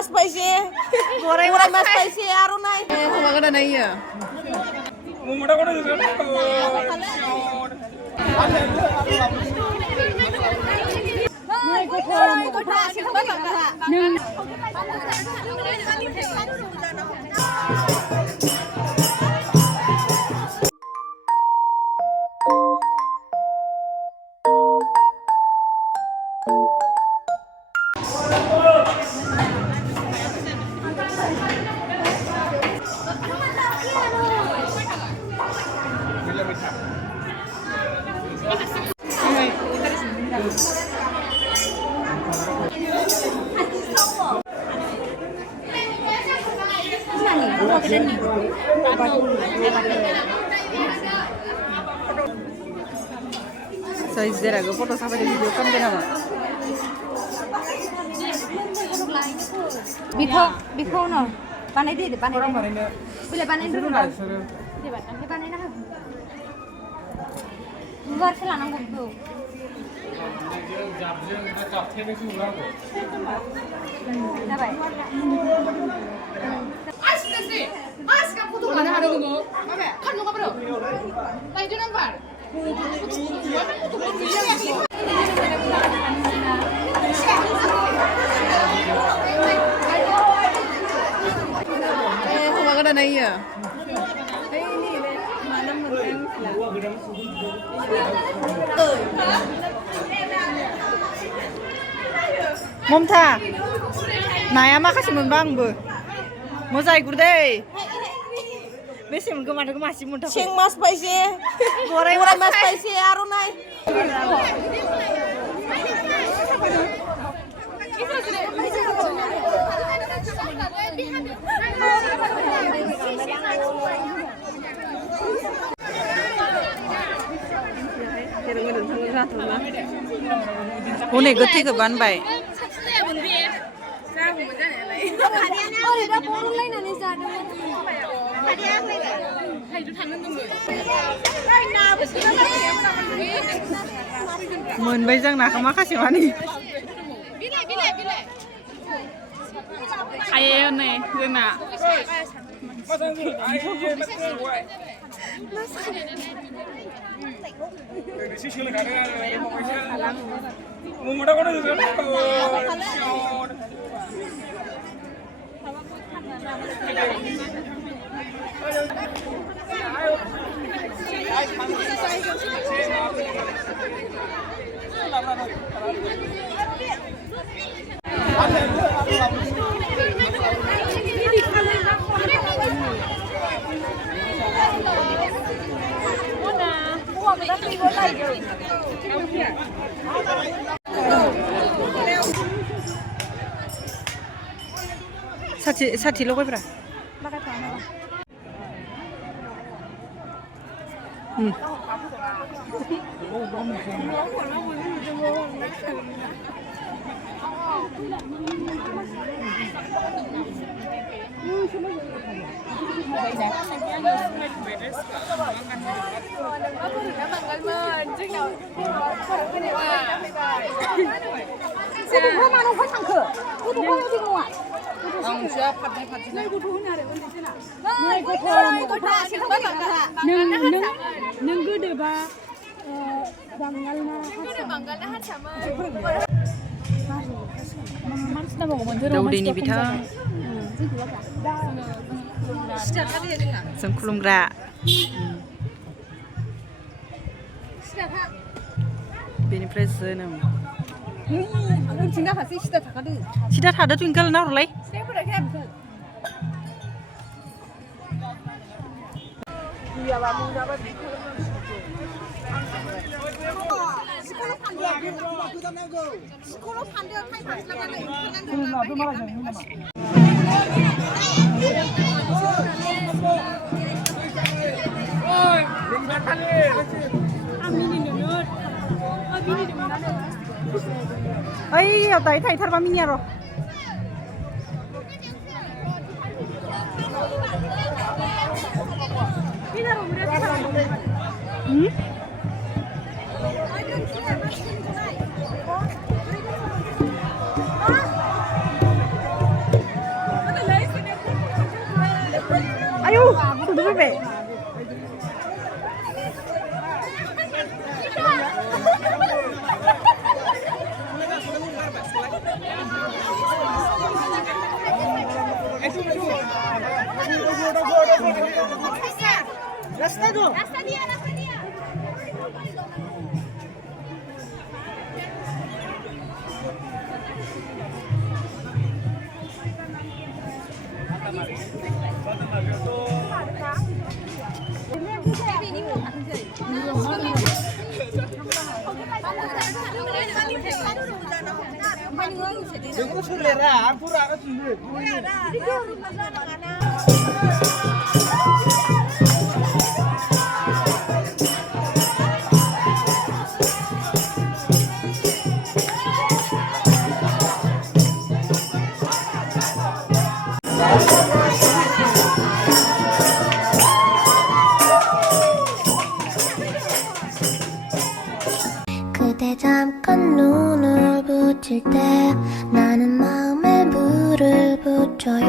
mas paise, goreng mas paise, arunai. Hamaga na iya. Mumura ko na dito. So is there a go photo sampai video kan kenapa? Biko no, panai di depan ini. Boleh panai dulu lah. Dia panai nah. Luar selana ngomong. Dapat. Mas kamu tuh mana ada dulu? Kan lu kabar? Lagi di nampak. Hamaga na iya. Momta, naya makasih membang bu. Mozai gurde. Besi mun kemana masih muntah. Sing mas paise, goreng mas paise, arunai. Hone geti ke ban bai. Moonbai jang nak makasih mani. Ayo nih, guna. Mumura ko na dito. Sati lo berapa? Daudini bitang जों खुलुमग्रा बेनिफ्राय जोनोम सिदा थादो twinkle नाहरलाय Ay, tay tay thar ba minya ro. 풀베. रास्ता दो देखो सुन ले रहा है पूरा का सुन ले 그대 잠깐 눈을 붙일 때 나는 마음에 불을 붙여요.